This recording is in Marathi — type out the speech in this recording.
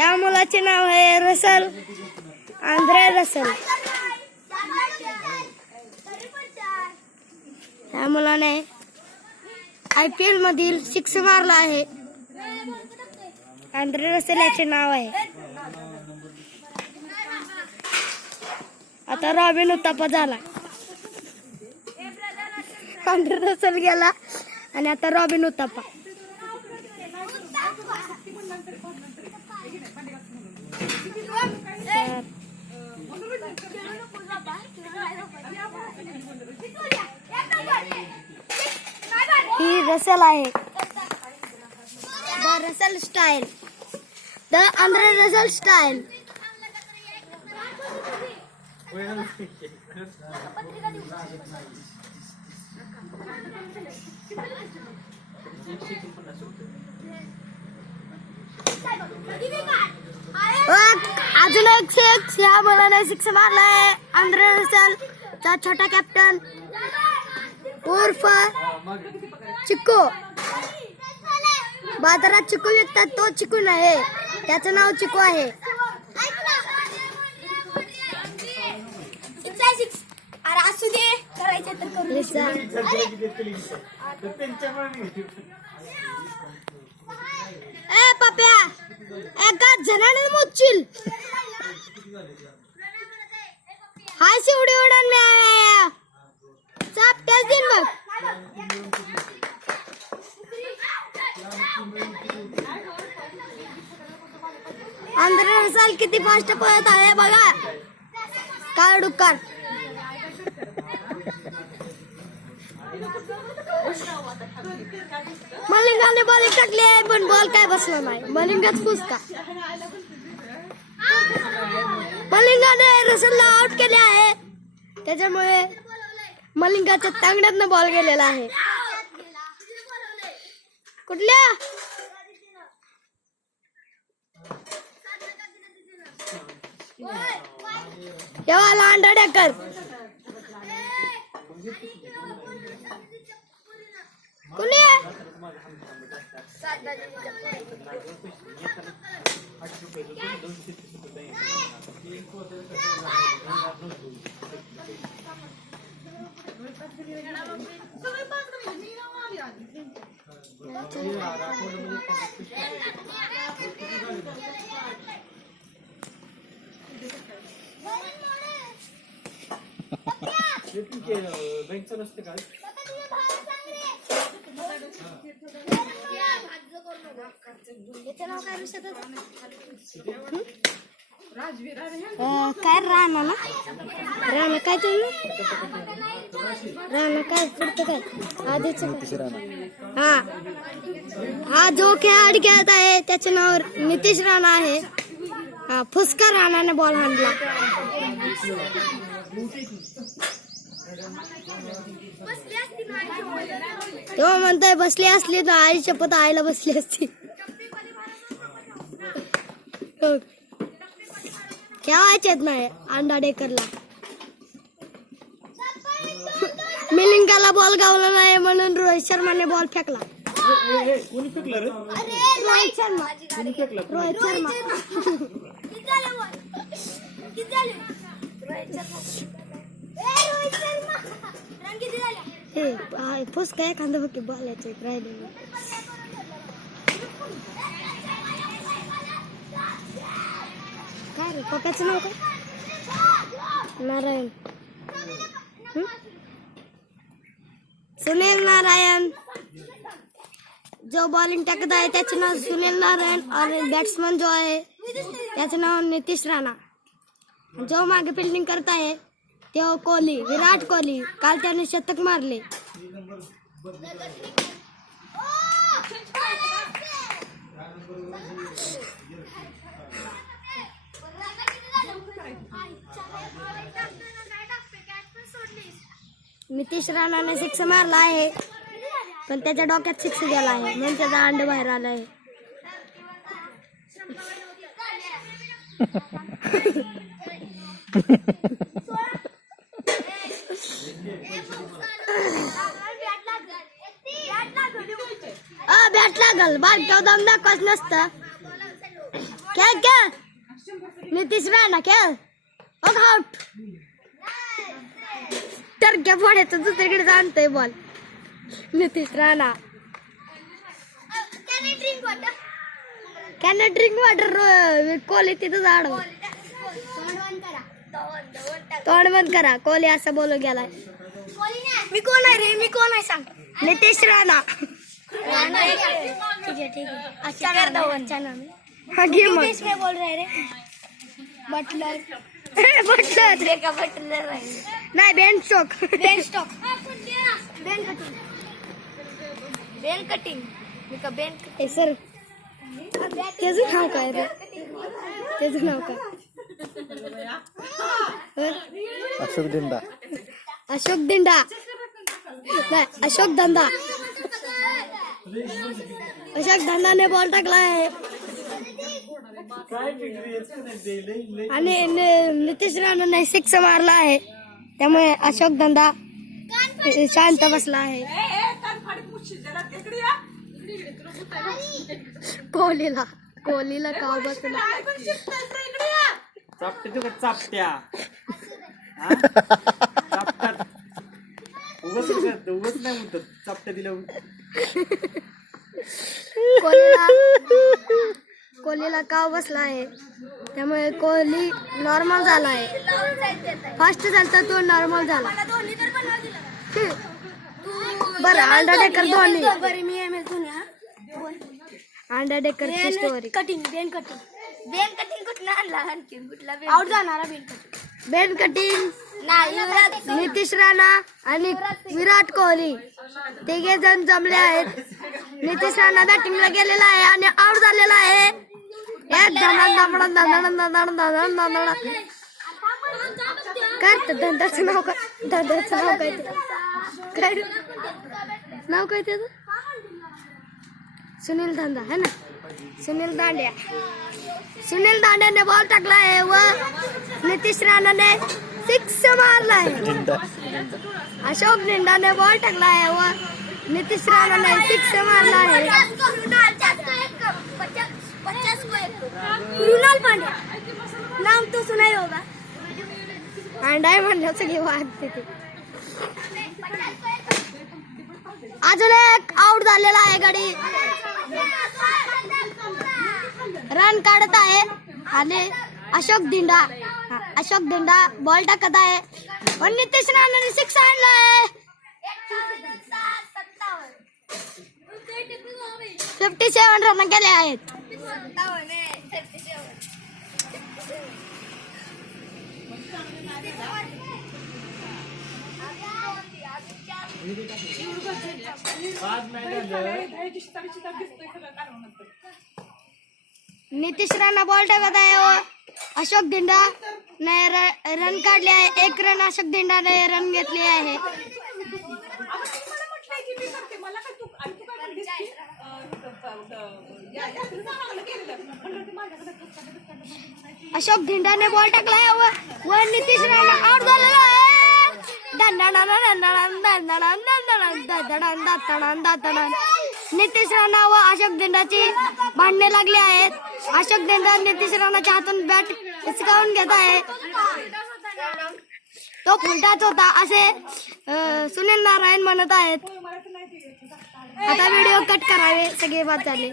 ह्या मुलाचे नाव आहे रसल, आंद्रे रसल. ह्या मुलाने IPL मधील 6 मारला आहे. आंद्रे रसल याचे नाव आहे. आता रॉबिन उत्तपा झाला. आंद्रे रसल गेला आणि आता रॉबिन उत्तपा. ही रसल आहे. The Russell style, the Andre Russell style. अजून एक सिक्स ह्या मुलाने 6 मारलाय. आंद्रे रसल चा छोटा कॅप्टन उर्फ चिक्कू. बाजारात चिक्कू विकतात तो चिक्कू नाही, त्याचं नाव चिक्कू आहे. असू दे, करायचे तर करू. ए पप्या, एका जणाने मुच्चिल हाय शिवडी उडण मिळाल्या चापट्याच दिन मग. आंद्रे रसल किती फास्ट पळत आहे बघा. काय डुक्कर. मलिंगाने बॉलिंग टाकली आहे पण बॉल काय बसला नाही. मलिंगाच फुसका. मलिंगाने रसलला आउट केले आहे, त्याच्यामुळे मलिंगाच्या तांगड्यातनं बॉल गेलेला आहे. कुठल्या तेव्हा लांडा ढेकर. कुणी काय राणा ना, राणा काय तुम्ही राणा काय पुढचं काय आधीच. हा हा जो खेळ खेळत आहे त्याचे नाव नितीश राणा आहे. हा फुसका राणाने बॉल हाणला. तेव्हा म्हणतोय बसली असली तर आई शपथ आईला बसली असती. खेळायचेच नाही अंडा डेकरला. मिलिंगाला बॉल गावला नाही म्हणून रोहित शर्माने बॉल फेकला. रोहित शर्मा, रोहित शर्मा. हे फुस काय एखादा बघ बॉल यायचं राहिले. काय रे पप्याचं नाव काय. नारायण. सुनील नारायण. जो बॉलिंग टाकत आहे त्याचे नाव सुनील नारायण और बॅट्समन जो आहे त्याचं नाव नितीश राणा. जो मागे फिल्डिंग करत आहे तो कोहली, विराट कोहली. काल त्याने शतक मारले. नितीश राणाने 6 मारला आहे पण त्याच्या डोक्यात 6 गेला आहे म्हणून त्याचा अंड बाहेर आला आहे. बॅट लागल बाल दम दाखवाच नसतं. खेळ खेळ नितीश राणा खेळ आउट टरक्या फोड्याचं दुसरीकडे जाणतोय ball Nitish Rana can drink water Kohli तिथं झाड तोंड बंद करा कोहली असं बोलू गेलाय मी कोण आहे रे मी कोण आहे सांग नितीश राणा ठीक है अच्छा नाम हाँ घी मत में बोल रहे रे बटलर बटलर का बटलर नाही बेन स्टॉक बेन कटिंग मी का बेन ए सर त्याचं नाव काय रे त्याचं नाव काय अशोक दिंडा नाही अशोक धंदा अशोक धंदाने बॉल टाकला आहे आणि नितीश राणाने सिक्स मारला आहे त्यामुळे अशोक धंदा शांत बसला आहे कोहलीला काव बसला चापट्या उगच नाही म्हणतात चापट्या दिल्या कोहलीला काव बसला आहे त्यामुळे कोहली नॉर्मल झाला आहे फास्ट झाला तो नॉर्मल झाला बरं अंडरटेकर धोनी अंडरटेकरची स्टोरी बेन कटिंग कुठला आणला आणखी कुठला आउट जाणारा बेन कटिंग नितीश राणा आणि विराट कोहली तिघे जण जमले आहेत नितीश राणा बॅटिंगला गेलेला आहे आणि आउट झालेला आहे काय धंद्याचं नाव काय काय नाव काय त्याचं सुनील धंदा है ना सुनील दांड्याने बॉल टाकला आहे व नितीश राणाने सिक्स मारला आहे अशोक दिंडाने बॉल टाकला आहे व नितीश राणाने सिक्स मारला आहे कृणाल पांड्या नाम तो सुना ही होगा पांडा म्हणलं सगळे वागते ते अजून एक आउट झालेला आहे गाडी रन काढत आहे आणि अशोक दिंडा बॉल टाकत आहे पण नितीश राणाने सिक्स आणला आहे 57 रन केले आहेत नितीश राणा बॉल टाकत आहे व अशोक दिंडा ने रन काढले आहे 1 रन अशोक दिंडाने रन घेतले आहे अशोक दिंडाने बॉल टाकला आहे व नितीश राणा आउट झालेला आहे नितीश राणा व अशोक दिंडाची भांडणे लागली आहेत अशोक दिंडा नितीश राणाच्या हातून बॅट हिसकावून घेत आहे तो फुलटाच होता असे सुनील नारायण म्हणत आहेत आता व्हिडिओ कट करावे सगळे बाद झाले